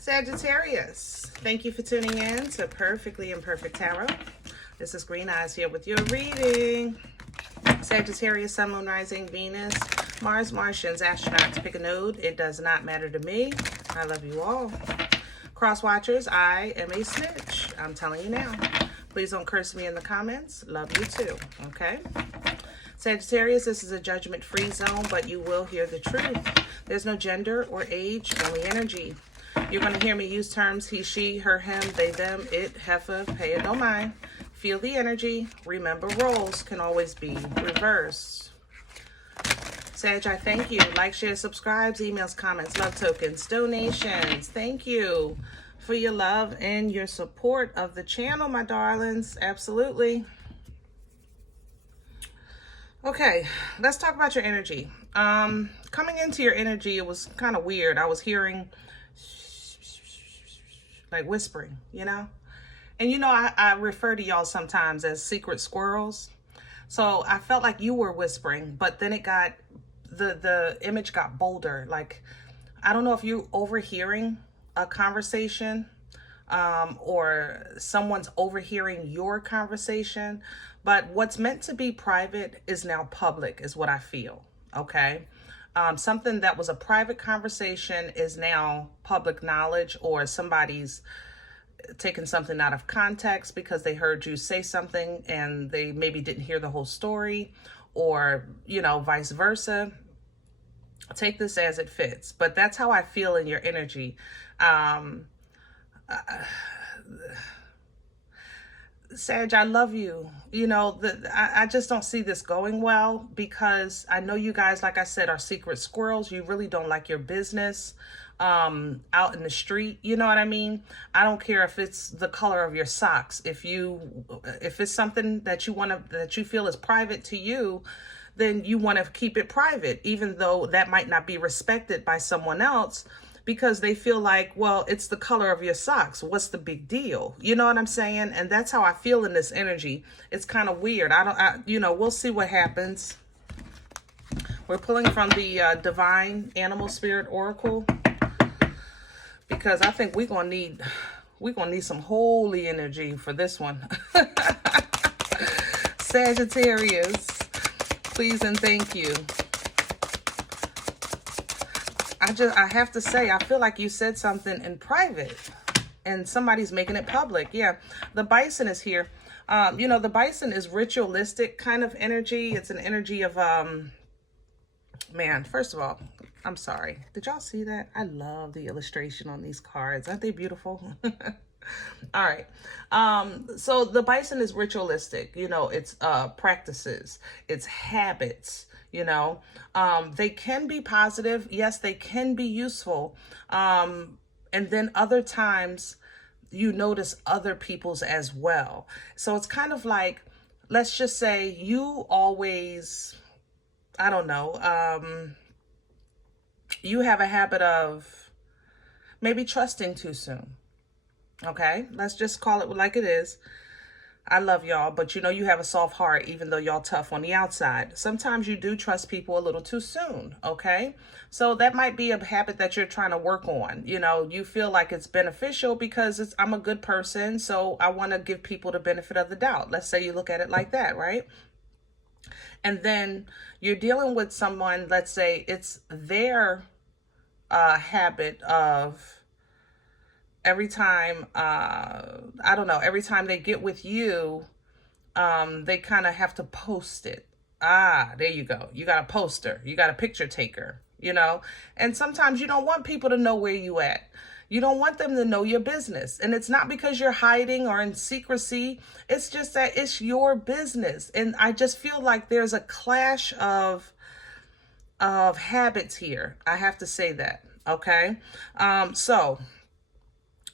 Sagittarius, thank you for tuning in to Perfectly Imperfect Tarot. This is Green Eyes here with your reading. Sagittarius, Sun, Moon, Rising, Venus, Mars, Martians, astronauts. Pick a node. It does not matter to me. I love you all. Cross watchers, I am a snitch. I'm telling you now. Please don't curse me in the comments. Love you too. Okay? Sagittarius, this is a judgment-free zone, but you will hear the truth. There's no gender or age, only energy. You're going to hear me use terms he, she, her, him, they, them, it, heifer, pay it, don't mind. Feel the energy. Remember, roles can always be reversed. Sag, I thank you. Like, share, subscribes, emails, comments, love tokens, donations. Thank you for your love and your support of the channel, my darlings. Absolutely. Okay, let's talk about your energy. Coming into your energy, it was kind of weird. I was hearing like whispering, you know? And you know, I refer to y'all sometimes as secret squirrels. So I felt like you were whispering, but then it got, the image got bolder. Like, I don't know if you're overhearing a conversation or someone's overhearing your conversation, but what's meant to be private is now public, is what I feel, okay? Something that was a private conversation is now public knowledge, or somebody's taken something out of context because they heard you say something and they maybe didn't hear the whole story, or, you know, vice versa. Take this as it fits, but that's how I feel in your energy. Sag, I love you. You know, I just don't see this going well, because I know you guys, like I said, are secret squirrels. You really don't like your business out in the street. You know what I mean? I don't care if it's the color of your socks. If it's something that you feel is private to you, then you want to keep it private, even though that might not be respected by someone else, because they feel like, well, it's the color of your socks. What's the big deal? You know what I'm saying? And that's how I feel in this energy. It's kind of weird. You know, we'll see what happens. We're pulling from the Divine Animal Spirit Oracle, because I think we're gonna need some holy energy for this one. Sagittarius, please and thank you. I have to say, I feel like you said something in private and somebody's making it public. Yeah, the Bison is here. You know, the Bison is ritualistic kind of energy. It's an energy of, man, first of all, I'm sorry. Did y'all see that? I love the illustration on these cards. Aren't they beautiful? All right. So the Bison is ritualistic. You know, it's practices, it's habits. You know, they can be positive. Yes, they can be useful. And then other times you notice other people's as well. So it's kind of like, let's just say you always, I don't know, you have a habit of maybe trusting too soon. Okay, let's just call it like it is. I love y'all, but you know, you have a soft heart, even though y'all tough on the outside. Sometimes you do trust people a little too soon, okay? So that might be a habit that you're trying to work on. You know, you feel like it's beneficial because I'm a good person, so I want to give people the benefit of the doubt. Let's say you look at it like that, right? And then you're dealing with someone, let's say it's their habit of, every time, I don't know, every time they get with you, they kind of have to post it. Ah, there you go. You got a poster. You got a picture taker, you know? And sometimes you don't want people to know where you at. You don't want them to know your business. And it's not because you're hiding or in secrecy. It's just that it's your business. And I just feel like there's a clash of habits here. I have to say that, okay? So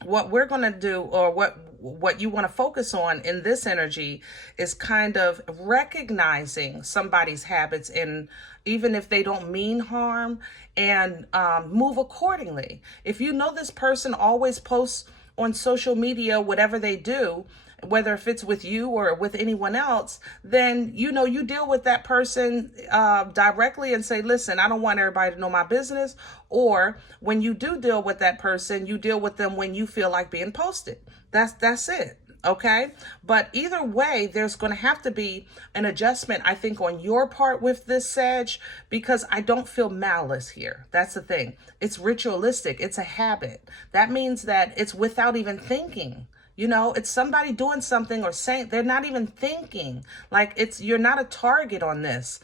what we're going to do, or what you want to focus on in this energy, is kind of recognizing somebody's habits, and even if they don't mean harm, and move accordingly. If you know this person always posts on social media whatever they do, whether if it's with you or with anyone else, then, you know, you deal with that person directly and say, listen, I don't want everybody to know my business. Or when you do deal with that person, you deal with them when you feel like being posted. That's it. Okay. But either way, there's going to have to be an adjustment, I think, on your part with this, Sag, because I don't feel malice here. That's the thing. It's ritualistic. It's a habit. That means that it's without even thinking. You know, it's somebody doing something or saying, they're not even thinking. Like, you're not a target on this.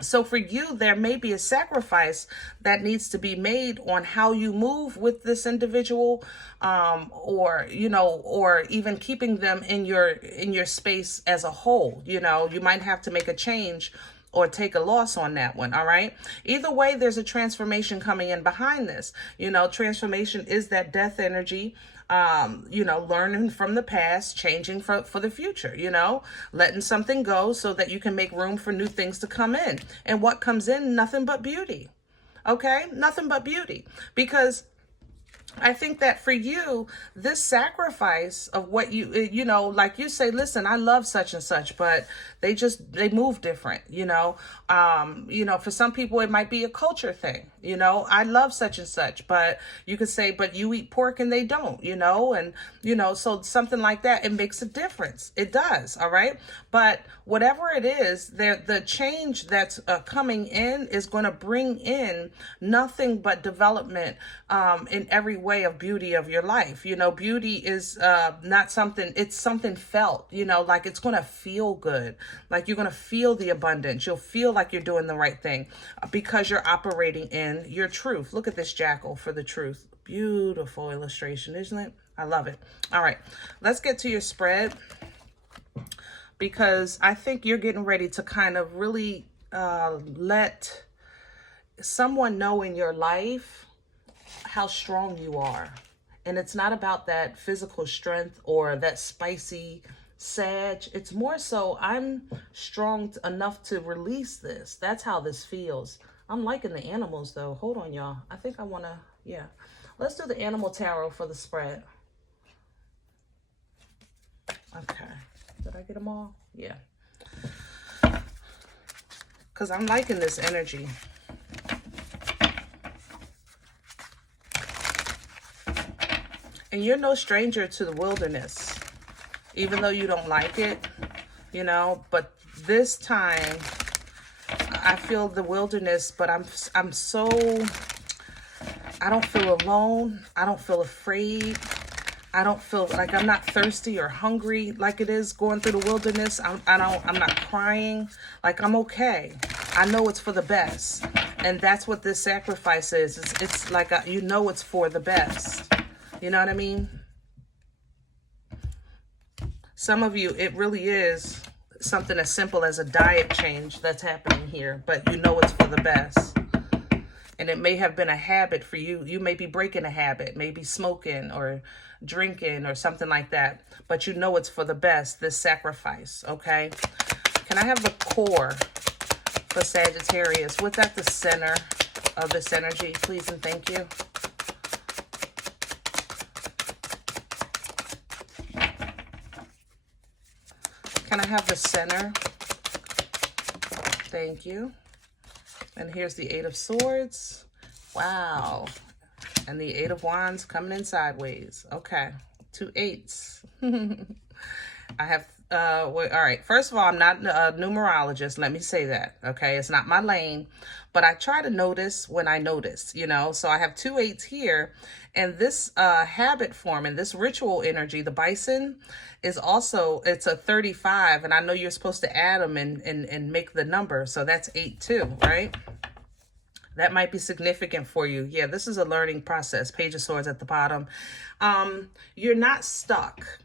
So for you, there may be a sacrifice that needs to be made on how you move with this individual, or, you know, or even keeping them in your space as a whole. You know, you might have to make a change or take a loss on that one. All right. Either way, there's a transformation coming in behind this. You know, transformation is that death energy. You know, learning from the past, changing for the future, you know, letting something go so that you can make room for new things to come in. And what comes in? Nothing but beauty. Okay. Nothing but beauty. Because I think that for you, this sacrifice of what you know, like you say, listen, I love such and such, but they move different, you know, for some people, it might be a culture thing. You know, I love such and such, but you could say, but you eat pork and they don't, you know, and, you know, so something like that, it makes a difference. It does. All right. But whatever it is, the change that's coming in is going to bring in nothing but development in every way of beauty of your life. You know, beauty is not something, it's something felt, you know, like it's going to feel good. Like you're going to feel the abundance. You'll feel like you're doing the right thing because you're operating in your truth. Look at this jackal for the truth. Beautiful illustration, isn't it? I love it. All right, let's get to your spread, because I think you're getting ready to kind of really let someone know in your life how strong you are. And it's not about that physical strength or that spicy Sag. It's more so I'm strong enough to release this. That's how this feels. I'm liking the animals though. Hold on, y'all. I think I want to, yeah. Let's do the animal tarot for the spread. Okay. Did I get them all? Yeah. Because I'm liking this energy. And you're no stranger to the wilderness, even though you don't like it, you know, but this time I feel the wilderness, but I'm so, I don't feel alone. I don't feel afraid. I don't feel like I'm not thirsty or hungry like it is going through the wilderness. I'm not crying. Like I'm okay. I know it's for the best. And that's what this sacrifice is. It's like, you know, it's for the best. You know what I mean? Some of you, it really is something as simple as a diet change that's happening here, but you know it's for the best. And it may have been a habit for you. You may be breaking a habit, maybe smoking or drinking or something like that, but you know it's for the best, this sacrifice, okay? Can I have the core for Sagittarius? What's at the center of this energy, please and thank you? Can I have the center? Thank you. And here's the Eight of Swords. Wow. And the Eight of Wands coming in sideways. Okay. 2 8s. I have, all right. First of all, I'm not a numerologist. Let me say that. Okay. It's not my lane, but I try to notice when I notice, you know, so I have 2 8s here, and this habit form and this ritual energy, the Bison, is also, it's a 35, and I know you're supposed to add them and make the number. So that's 8 too, right? That might be significant for you. Yeah, this is a learning process. Page of Swords at the bottom. You're not stuck.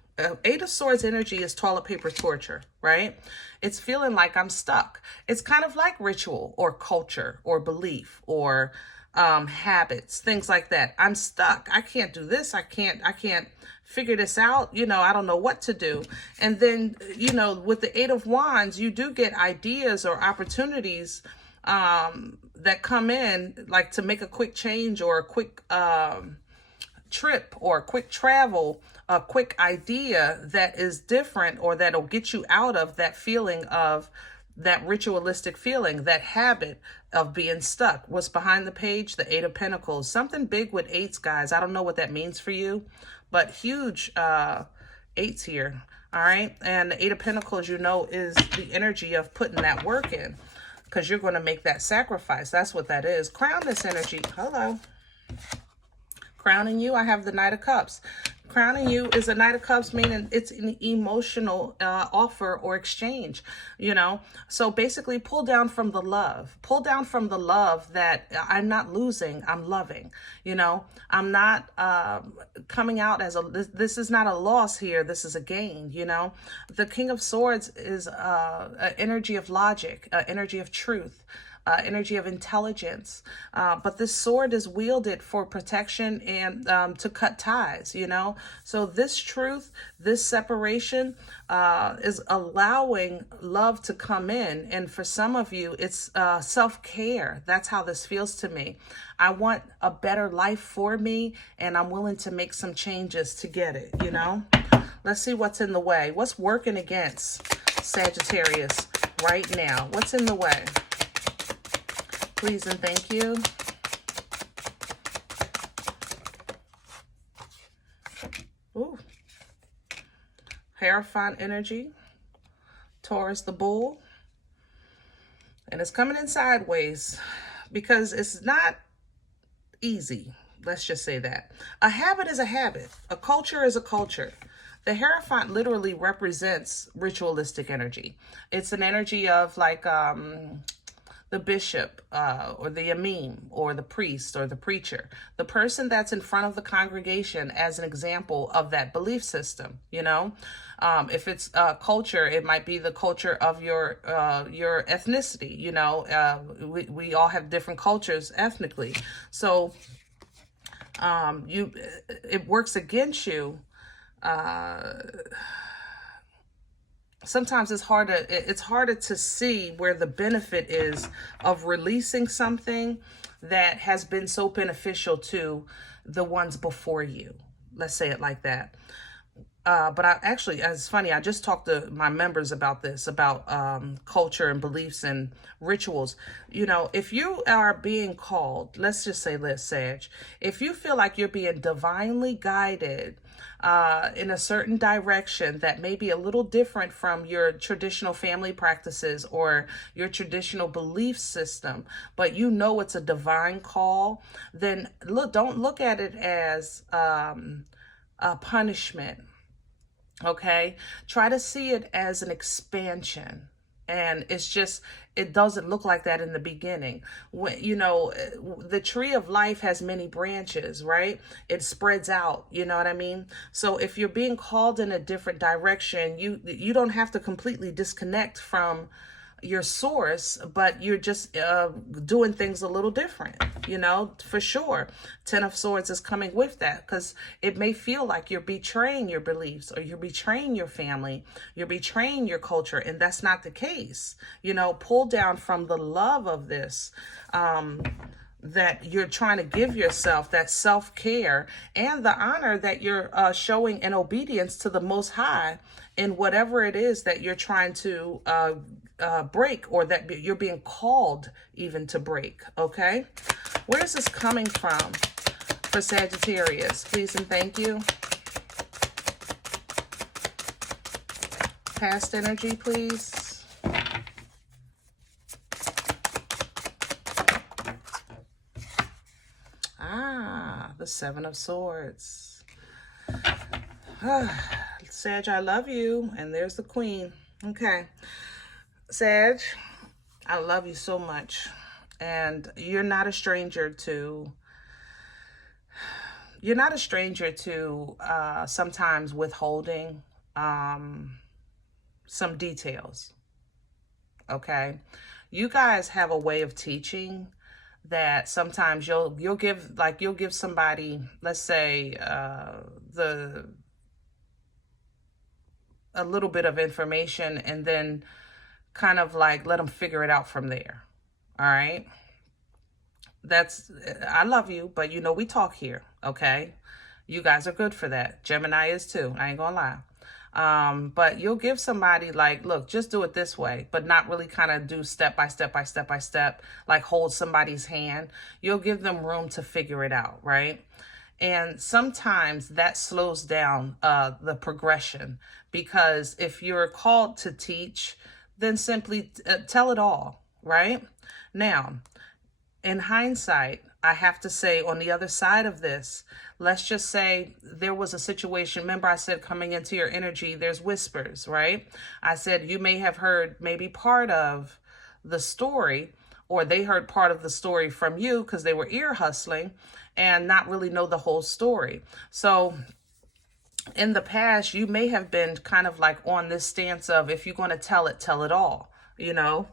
Eight of Swords energy is toilet paper torture, right? It's feeling like I'm stuck. It's kind of like ritual or culture or belief or habits, things like that. I'm stuck. I can't do this. I can't figure this out. You know, I don't know what to do. And then, you know, with the Eight of Wands, you do get ideas or opportunities that come in, like to make a quick change or a quick trip or a quick travel, a quick idea that is different, or that'll get you out of that feeling of that ritualistic feeling, that habit of being stuck. What's behind the page? The Eight of Pentacles. Something big with eights, guys. I don't know what that means for you, but huge eights here. All right. And the Eight of Pentacles, you know, is the energy of putting that work in, because you're going to make that sacrifice. That's what that is. Crown this energy. Hello. Crowning you, I have the Knight of Cups. Crowning you is a Knight of Cups, meaning it's an emotional offer or exchange, you know. So basically pull down from the love. Pull down from the love that I'm not losing, I'm loving, you know. I'm not coming out as this is not a loss here, this is a gain, you know. The King of Swords is an energy of logic, energy of truth. Energy of intelligence, but this sword is wielded for protection and to cut ties, you know. So this truth, this separation is allowing love to come in, and for some of you it's self-care. That's how this feels to me. I want a better life for me, and I'm willing to make some changes to get it, you know. Let's see what's in the way. What's working against Sagittarius right now? What's in the way? Please and thank you. Ooh. Hierophant energy. Taurus the bull. And it's coming in sideways because it's not easy. Let's just say that. A habit is a habit. A culture is a culture. The Hierophant literally represents ritualistic energy. It's an energy of like the bishop or the imam or the priest or the preacher, the person that's in front of the congregation as an example of that belief system, you know. If it's culture, it might be the culture of your ethnicity, you know. We all have different cultures ethnically. So it works against you. Sometimes it's harder to see where the benefit is of releasing something that has been so beneficial to the ones before you. Let's say it like that. But I actually, it's funny, I just talked to my members about this, about culture and beliefs and rituals. You know, if you are being called, let's just say this, Sag, if you feel like you're being divinely guided in a certain direction that may be a little different from your traditional family practices or your traditional belief system, but you know it's a divine call, then don't look at it as a punishment. Okay, try to see it as an expansion. And it's just, it doesn't look like that in the beginning. When, you know, the tree of life has many branches, right? It spreads out, you know what I mean? So if you're being called in a different direction, you don't have to completely disconnect from your source, but you're just doing things a little different, you know, for sure. Ten of Swords is coming with that, because it may feel like you're betraying your beliefs, or you're betraying your family, you're betraying your culture, and that's not the case. You know, pull down from the love of this, that you're trying to give yourself, that self-care and the honor that you're showing in obedience to the Most High in whatever it is that you're trying to break, or that you're being called even to break. Okay, where is this coming from for Sagittarius? Please and thank you. Past energy, please. The Seven of Swords. Sag, I love you. And there's the Queen. Okay. Sag, I love you so much. And you're not a stranger to sometimes withholding some details. Okay. You guys have a way of teaching that sometimes you'll give somebody, let's say, a little bit of information, and then kind of like let them figure it out from there. All right. I love you, but you know, we talk here. Okay. You guys are good for that. Gemini is too. I ain't gonna lie. But you'll give somebody like, look, just do it this way, but not really kind of do step by step by step by step, like hold somebody's hand. You'll give them room to figure it out, right? And sometimes that slows down the progression, because if you're called to teach, then simply tell it all, right? Now, in hindsight, I have to say, on the other side of this, let's just say there was a situation. Remember, I said coming into your energy, there's whispers, right? I said you may have heard maybe part of the story, or they heard part of the story from you because they were ear hustling and not really know the whole story. So in the past, you may have been kind of like on this stance of, if you're going to tell it all, you know?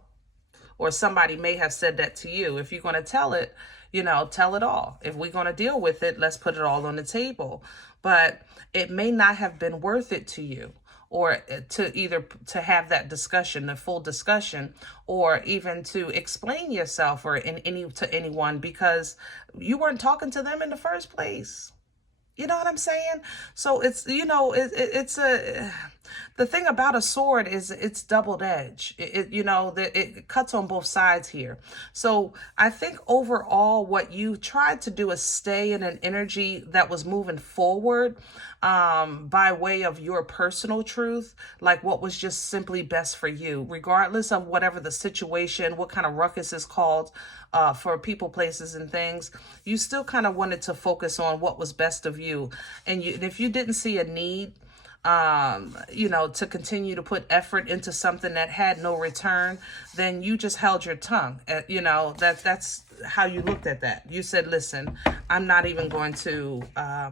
Or somebody may have said that to you. If you're going to tell it, you know, tell it all. If we're going to deal with it, let's put it all on the table. But it may not have been worth it to you, or to either to have that discussion, the full discussion, or even to explain yourself or to anyone, because you weren't talking to them in the first place. You know what I'm saying? So it's, you know, the thing about a sword is it's doubled edged. It cuts on both sides here. So I think overall what you tried to do is stay in an energy that was moving forward, by way of your personal truth, like what was just simply best for you, regardless of whatever the situation, what kind of ruckus is called, for people, places, and things. You still kind of wanted to focus on what was best of you. And if you didn't see a need, to continue to put effort into something that had no return, then you just held your tongue. That's how you looked at that. You said, listen, I'm not even going to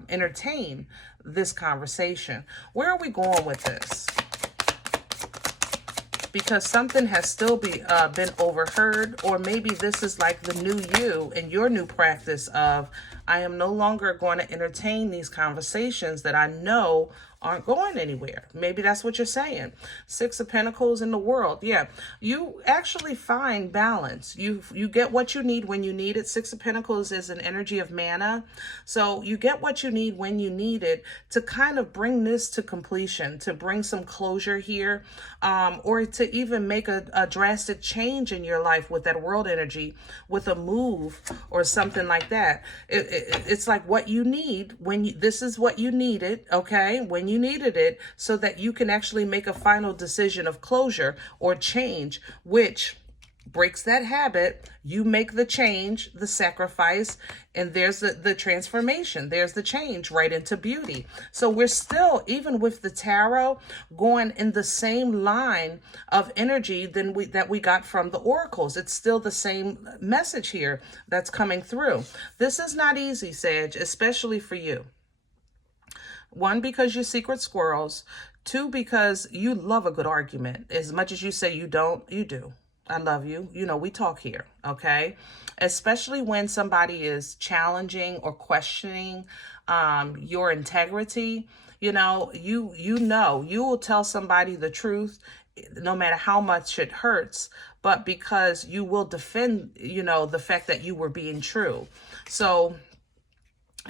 entertain this conversation. Where are we going with this? Because something has still been overheard, or maybe this is like the new you and your new practice of, I am no longer going to entertain these conversations that I know aren't going anywhere. Maybe that's what you're saying. Six of Pentacles in the world. Yeah, you actually find balance. You get what you need when you need it. Six of Pentacles is an energy of mana. So you get what you need when you need it to kind of bring this to completion, to bring some closure here, or to even make a drastic change in your life with that world energy, with a move or something like that. It's like what you need when this is what you needed, okay? When you needed it, so that you can actually make a final decision of closure or change, which breaks that habit. You make the change, the sacrifice, and there's the transformation. There's the change right into beauty. So we're still, even with the tarot, going in the same line of energy that we got from the oracles. It's still the same message here that's coming through. This is not easy, Sag, especially for you. One, because you're secret squirrels. Two, because you love a good argument. As much as you say you don't, you do. I love you. You know, we talk here, okay? Especially when somebody is challenging or questioning your integrity. You will tell somebody the truth, no matter how much it hurts, but because you will defend, the fact that you were being true. So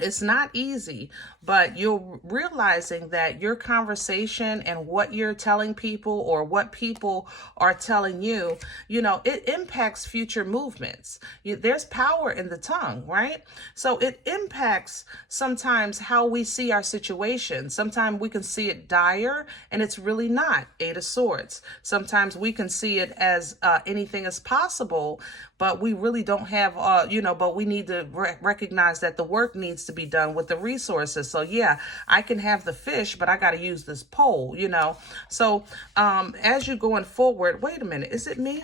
it's not easy, but you're realizing that your conversation and what you're telling people, or what people are telling you, it impacts future movements. There's power in the tongue, right? So it impacts sometimes how we see our situation. Sometimes we can see it dire and it's really not. Eight of Swords. Sometimes we can see it as anything is possible, but we really don't have, but we need to recognize that the work needs to be done with the resources. So yeah, I can have the fish, but I got to use this pole, So as you're going forward, wait a minute, is it me?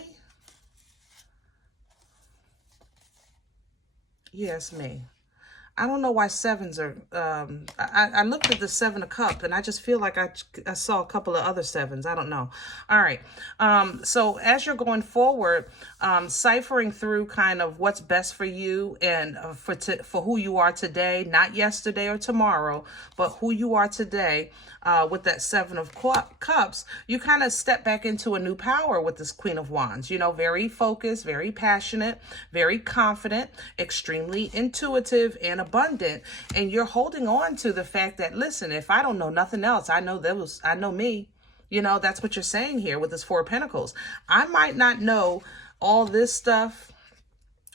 Yes, me. I don't know why sevens are, I looked at the Seven of Cups and I just feel like I saw a couple of other sevens. I don't know. All right. So as you're going forward, ciphering through kind of what's best for you and for who you are today, not yesterday or tomorrow, but who you are today, with that Seven of Cups, you kind of step back into a new power with this Queen of Wands, very focused, very passionate, very confident, extremely intuitive, and abundant, and you're holding on to the fact that, listen, if I don't know nothing else, I know me. You know, that's what you're saying here with this Four of Pentacles. I might not know all this stuff,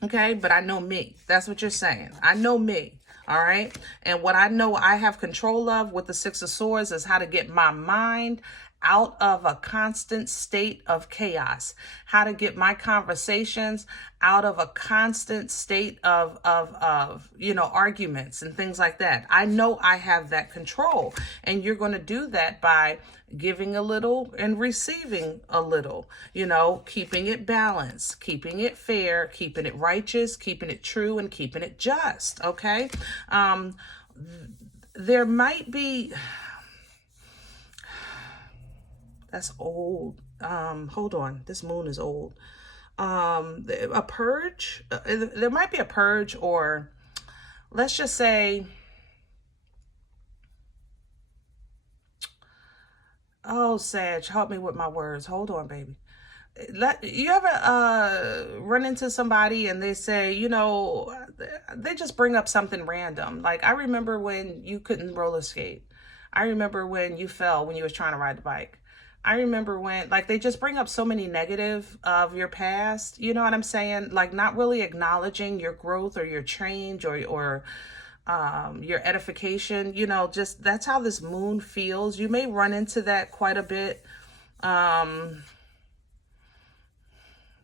okay, but I know me. That's what you're saying. I know me. All right. And what I know I have control of with the Six of Swords is how to get my mind out of a constant state of chaos, how to get my conversations out of a constant state of arguments and things like that. I know I have that control, and you're going to do that by giving a little and receiving a little, keeping it balanced, keeping it fair, keeping it righteous, keeping it true, and keeping it just. Okay. There might be, that's old. Hold on. This moon is old. A purge. There might be a purge, or let's just say, oh, Sag, help me with my words. Hold on, baby. You ever run into somebody and they say, they just bring up something random. Like, I remember when you couldn't roller skate. I remember when you fell when you was trying to ride the bike. I remember when, like, they just bring up so many negative of your past, you know what I'm saying? Like, not really acknowledging your growth or your change or your edification, just that's how this moon feels. You may run into that quite a bit.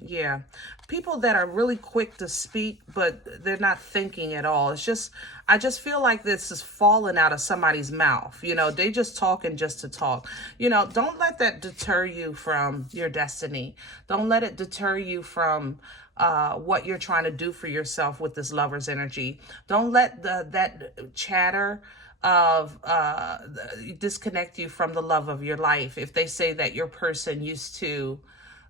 Yeah, people that are really quick to speak, but they're not thinking at all. It's just, I just feel like this is falling out of somebody's mouth. They just talking just to talk. Don't let that deter you from your destiny. Don't let it deter you from what you're trying to do for yourself with this Lover's energy. Don't let that chatter of disconnect you from the love of your life. If they say that your person used to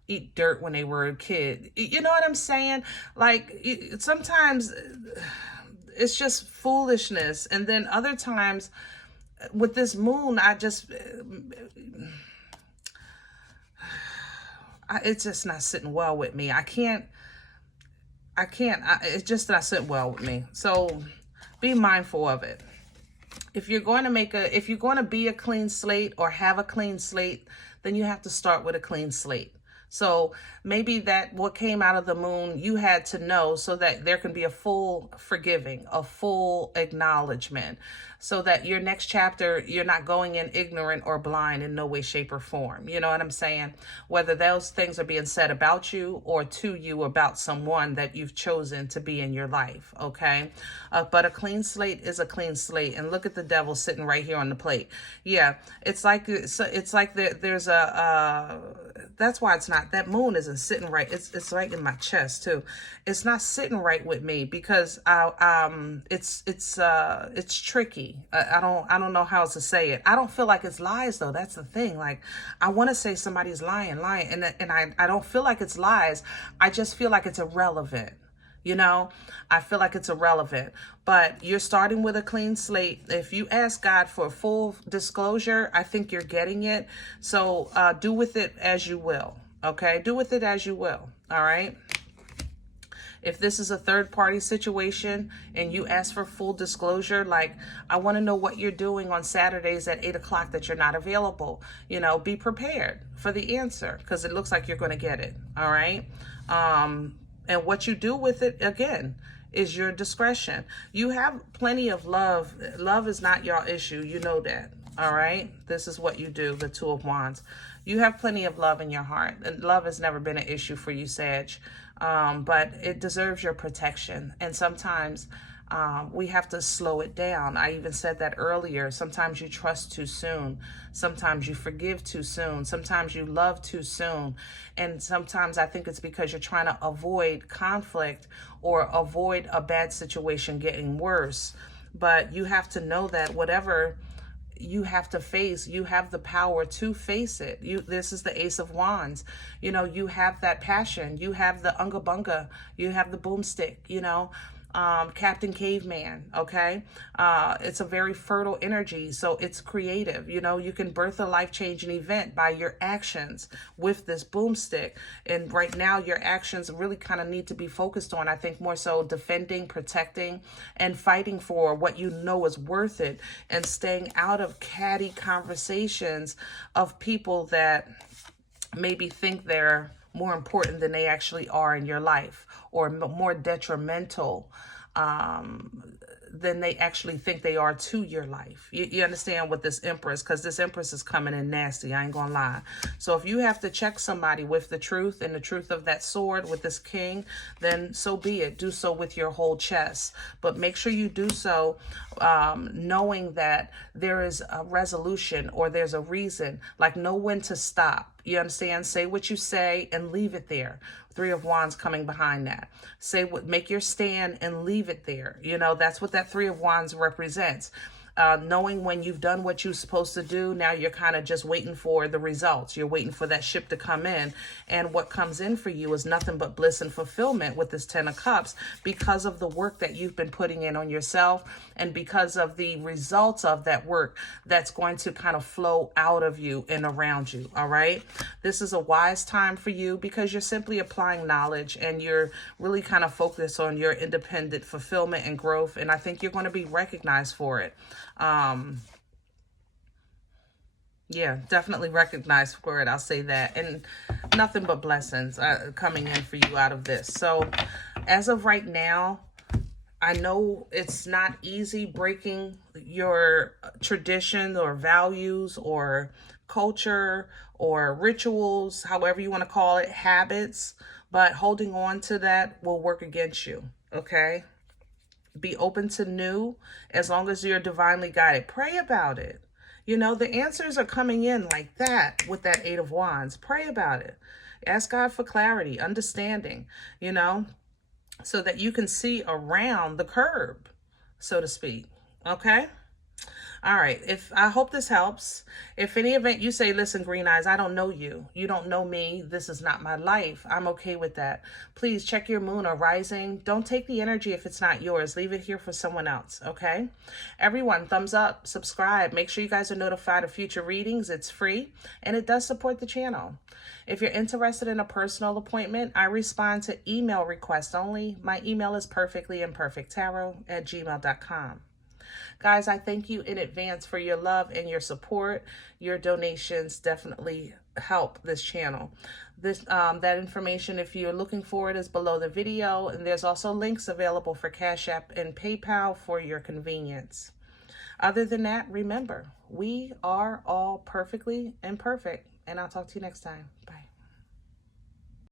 eat dirt when they were a kid, you know what I'm saying? Like, sometimes it's just foolishness, and then other times with this moon, it's just not sitting well with me. It's just not sitting well with me. So be mindful of it. If you're going to be a clean slate or have a clean slate, then you have to start with a clean slate. So maybe that what came out of the moon, you had to know, so that there can be a full forgiving, a full acknowledgement, so that your next chapter, you're not going in ignorant or blind in no way, shape, or form. You know what I'm saying? Whether those things are being said about you or to you about someone that you've chosen to be in your life, okay? But a clean slate is a clean slate. And look at the devil sitting right here on the plate. Yeah, it's like there's a... that's why it's not, that moon isn't sitting right. It's right in my chest too. It's not sitting right with me because it's tricky. I don't know how to say it. I don't feel like it's lies though. That's the thing. Like, I want to say somebody's lying, and I don't feel like it's lies. I just feel like it's irrelevant. I feel like it's irrelevant, but you're starting with a clean slate. If you ask God for full disclosure, I think you're getting it. So do with it as you will. Okay. Do with it as you will. All right. If this is a third party situation and you ask for full disclosure, like, I want to know what you're doing on Saturdays at 8 o'clock that you're not available, be prepared for the answer, because it looks like you're going to get it. All right. And what you do with it, again, is your discretion. You have plenty of love. Love is not your issue. You know that. All right. This is what you do. The Two of Wands. You have plenty of love in your heart. And love has never been an issue for you, Sag. But it deserves your protection. And sometimes we have to slow it down. I even said that earlier. Sometimes you trust too soon. Sometimes you forgive too soon. Sometimes you love too soon. And sometimes I think it's because you're trying to avoid conflict or avoid a bad situation getting worse. But you have to know that whatever you have to face, you have the power to face it. This is the Ace of Wands. You have that passion. You have the unga bunga. You have the boomstick. Captain Caveman, okay? It's a very fertile energy, so it's creative. You know, you can birth a life-changing event by your actions with this boomstick. And right now, your actions really kind of need to be focused on, I think, more so defending, protecting, and fighting for what you know is worth it, and staying out of catty conversations of people that maybe think they're more important than they actually are in your life, or more detrimental than they actually think they are to your life. You understand what this Empress, because this Empress is coming in nasty, I ain't gonna lie. So if you have to check somebody with the truth and the truth of that sword with this King, then so be it. Do so with your whole chest. But make sure you do so knowing that there is a resolution, or there's a reason. Like, know when to stop. You understand? Say what you say and leave it there. Three of Wands coming behind that. Say what, make your stand and leave it there. You know, that's what that Three of Wands represents. Knowing when you've done what you're supposed to do, now you're kind of just waiting for the results. You're waiting for that ship to come in. And what comes in for you is nothing but bliss and fulfillment with this Ten of Cups, because of the work that you've been putting in on yourself, and because of the results of that work that's going to kind of flow out of you and around you, all right? This is a wise time for you, because you're simply applying knowledge, and you're really kind of focused on your independent fulfillment and growth, and I think you're going to be recognized for it. Yeah, definitely recognized for it. I'll say that. And nothing but blessings coming in for you out of this. So as of right now, I know it's not easy breaking your tradition or values or culture or rituals, however you want to call it, habits, but holding on to that will work against you, okay? Be open to new, as long as you're divinely guided. Pray about it. You know, the answers are coming in like that with that Eight of Wands. Pray about it. Ask God for clarity, understanding, you know, so that you can see around the curb, so to speak. Okay? All right. I hope this helps. If any event you say, listen, Green Eyes, I don't know you. You don't know me. This is not my life. I'm okay with that. Please check your moon or rising. Don't take the energy if it's not yours. Leave it here for someone else. Okay? Everyone, thumbs up, subscribe. Make sure you guys are notified of future readings. It's free, and it does support the channel. If you're interested in a personal appointment, I respond to email requests only. My email is perfectlyimperfecttarot@gmail.com. Guys, I thank you in advance for your love and your support. Your donations definitely help this channel. That information, if you're looking for it, is below the video. And there's also links available for Cash App and PayPal for your convenience. Other than that, remember, we are all perfectly imperfect. And I'll talk to you next time. Bye.